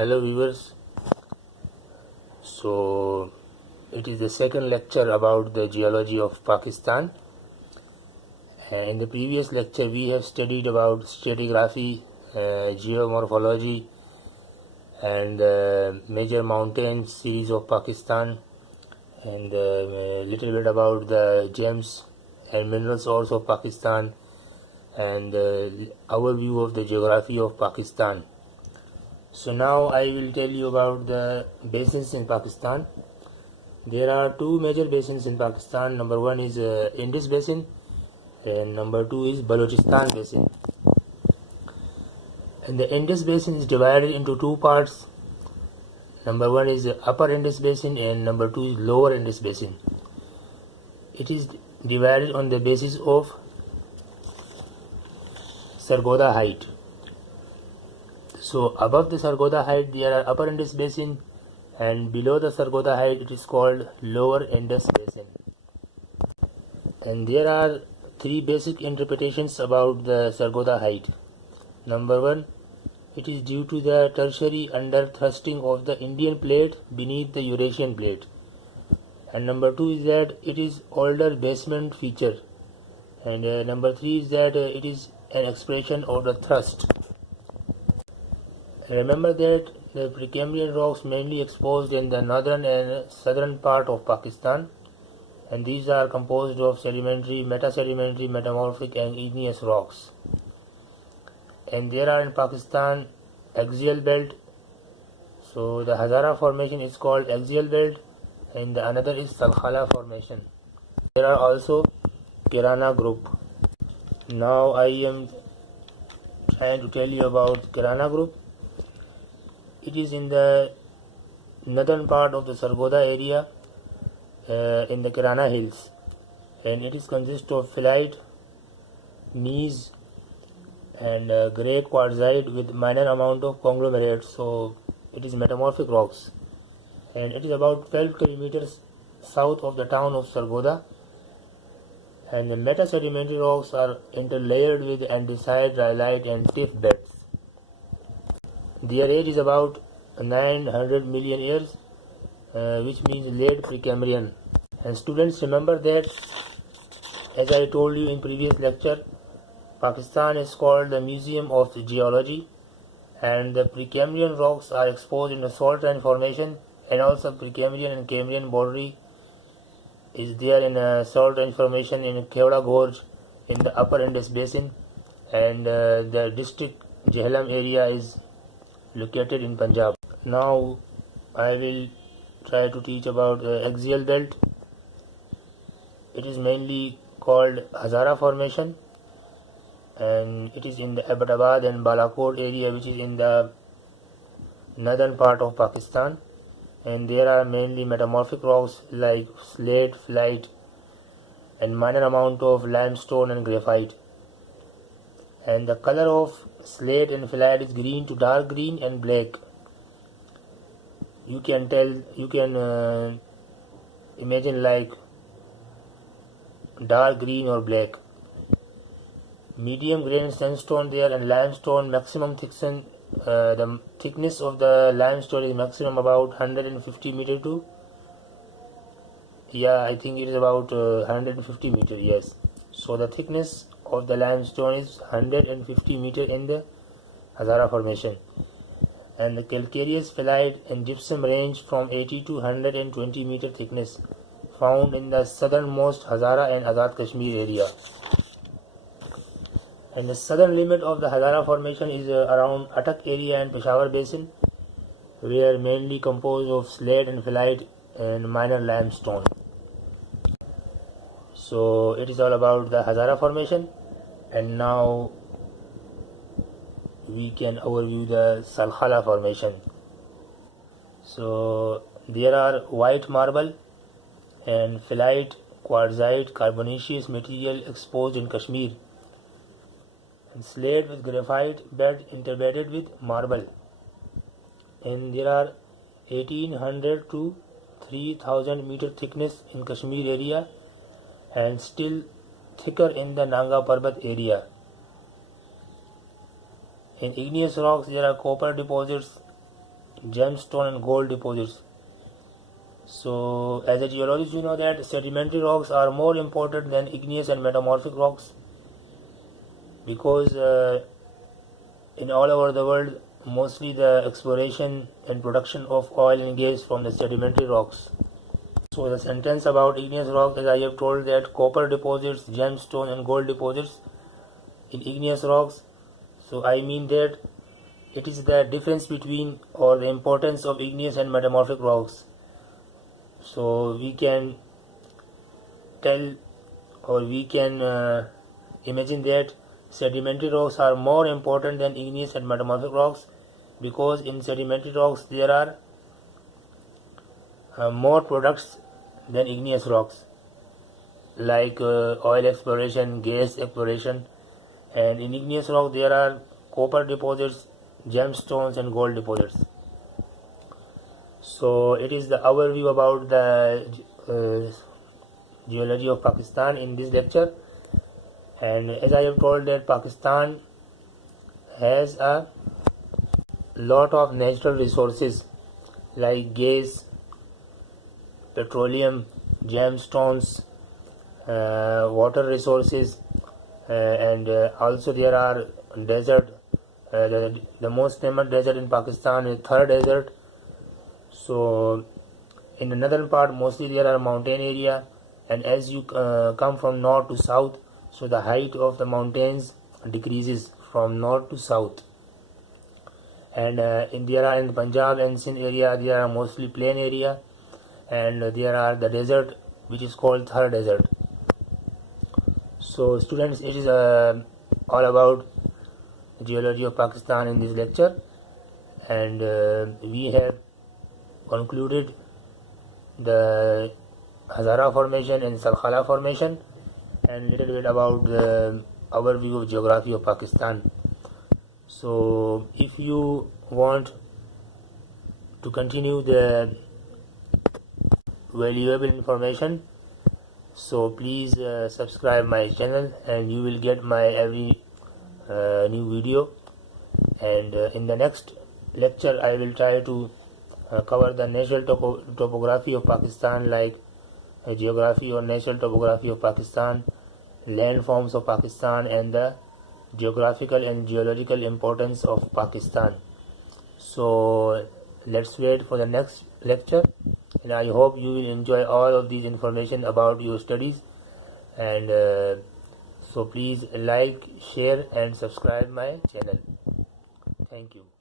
Hello viewers. So it is the second lecture about the geology of Pakistan. In the previous lecture we have studied about stratigraphy, geomorphology and major mountain series of Pakistan, and a little bit about the gems and mineral source of Pakistan, and our view of the geography of Pakistan. So now I will tell you about the basins in Pakistan. There are two major basins in Pakistan. Number one is Indus Basin, and number two is Balochistan Basin. And the Indus Basin is divided into two parts. Number one is Upper Indus Basin, and number two is Lower Indus Basin. It is divided on the basis of Sargodha height. So above the Sargodha height there are Upper Indus Basin, and below the Sargodha height it is called Lower Indus Basin. And there are three basic interpretations about the Sargodha height. Number one, it is due to the tertiary under thrusting of the Indian plate beneath the Eurasian plate. And number two is that it is older basement feature. And number three is that it is an expression of the thrust. Remember that the Precambrian rocks mainly exposed in the northern and southern part of Pakistan, and these are composed of sedimentary, metasedimentary, metamorphic and igneous rocks. And there are in Pakistan axial belt. So the Hazara formation is called axial belt, and the another is Salkhala formation. There are also Kirana group. Now I am trying to tell you about Kirana group. It is in the northern part of the Sargodha area in the Kirana hills, and it is consist of phyllite, gneiss and grey quartzite with minor amount of conglomerate. So it is metamorphic rocks, and it is about 12 kilometers south of the town of Sargodha. And the metasedimentary rocks are interlayered with andesite, rhyolite and tuff beds. Their age is about 900 million years, which means late Precambrian. And students, remember that, as I told you in previous lecture, Pakistan is called the Museum of Geology, and the Precambrian rocks are exposed in the Salt Range Formation, and also Precambrian and Cambrian boundary is there in a Salt Range Formation in Kevada Gorge in the Upper Indus Basin, and the district Jhelum area is located in Punjab. Now I will try to teach about axial belt. It is mainly called Hazara formation, and it is in the Abbottabad and Balakot area, which is in the northern part of Pakistan. And there are mainly metamorphic rocks like slate, phyllite and minor amount of limestone and graphite. And the color of slate and phyllite is green to dark green and black. You can imagine like dark green or black. Medium grain sandstone there, and limestone maximum thickness. The thickness of the limestone is maximum about 150 meter to, I think it is about 150 meter. Yes, so the thickness of the limestone is 150 meter in the Hazara formation, and the calcareous phyllite and gypsum range from 80 to 120 meter thickness, found in the southernmost Hazara and Azad Kashmir area. And the southern limit of the Hazara formation is around Attock area and Peshawar Basin, where mainly composed of slate and phyllite and minor limestone. So it is all about the Hazara formation, and now we can overview the Salkhala formation. So there are white marble and phyllite, quartzite, carbonaceous material exposed in Kashmir, and slate with graphite bed interbedded with marble. And there are 1800 to 3000 meter thickness in Kashmir area, and still thicker in the Nanga Parbat area. In igneous rocks there are copper deposits gemstone and gold deposits. So as a geologist, you know that sedimentary rocks are more important than igneous and metamorphic rocks, because in all over the world, mostly the exploration and production of oil and gas from the sedimentary rocks. So the sentence about igneous rock, as I have told, that copper deposits, gemstone and gold deposits in igneous rocks. So I mean that it is the difference between, or the importance of, igneous and metamorphic rocks. So we can tell, or we can imagine that sedimentary rocks are more important than igneous and metamorphic rocks, because in sedimentary rocks there are more products than igneous rocks, like oil exploration, gas exploration, and in igneous rock there are copper deposits, gemstones and gold deposits. So it is the overview about the geology of Pakistan in this lecture. And as I have told that Pakistan has a lot of natural resources like gas, petroleum, gemstones, water resources, and also there are desert. The most famous desert in Pakistan is Thar Desert. So in the northern part mostly there are mountain area, and as you come from north to south, so the height of the mountains decreases from north to south. And in Punjab and Sindh area there are mostly plain area, and there are the desert which is called Thar Desert. So students, it is all about geology of Pakistan in this lecture, and we have concluded the Hazara formation and Salkhala formation, and little bit about the overview of geography of Pakistan. So if you want to continue the valuable information, so please subscribe my channel, and you will get my every new video. And in the next lecture I will try to cover the natural topography of Pakistan, like geography or natural topography of Pakistan, landforms of Pakistan, and the geographical and geological importance of Pakistan. So let's wait for the next lecture, and I hope you will enjoy all of these information about your studies. And so please like, share and subscribe my channel. Thank you.